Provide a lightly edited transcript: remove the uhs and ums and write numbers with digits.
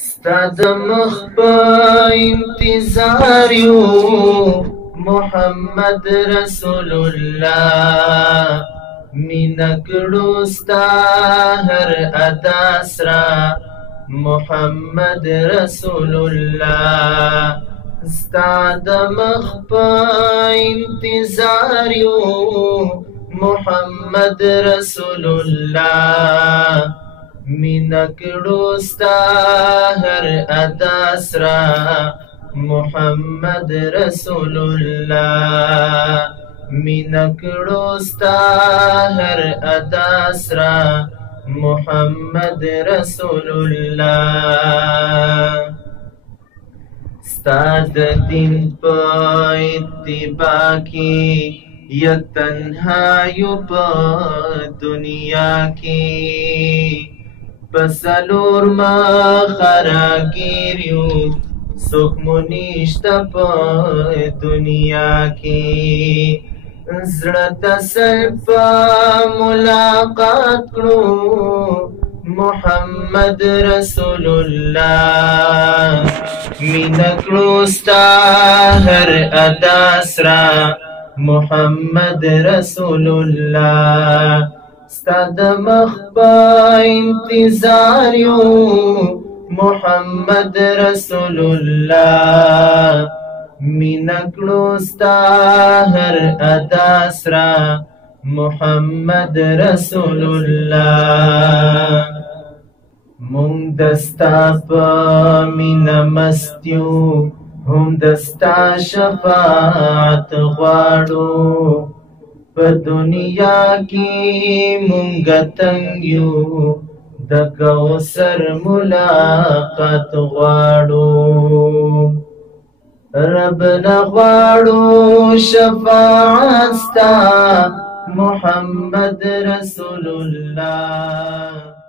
ستا د مخ په انتظار یو محمد رسول الله مینا کړو ستا هر ادا سره محمد رسول الله ستا د مخ په انتظار یو محمد رسول الله مینا کړو ستا هر ادا سره محمد رسول الله مینا کړو ستا هر ادا سره محمد رسول الله ستا د دین په اتباع کې یا تنها یو په دنیا کې پسلور مخراگیر یو سوک منیشتا پا دنیا کی زړه تسل پا ملاقات کرو محمد رسول الله مینا کرو ستا هر ادا سرا محمد رسول الله ستا د مخ په انتظار یو محمد رسول الله مینا کړو ستا هر ادا سره محمد رسول الله مونږ دستا په مینا مستیو هم دستا شفاعت غواړو په دنیا کې مونږ تنګ یو د کوثر ملاقات غواړو رب نه غواړو شفاعت ستا محمد رسول الله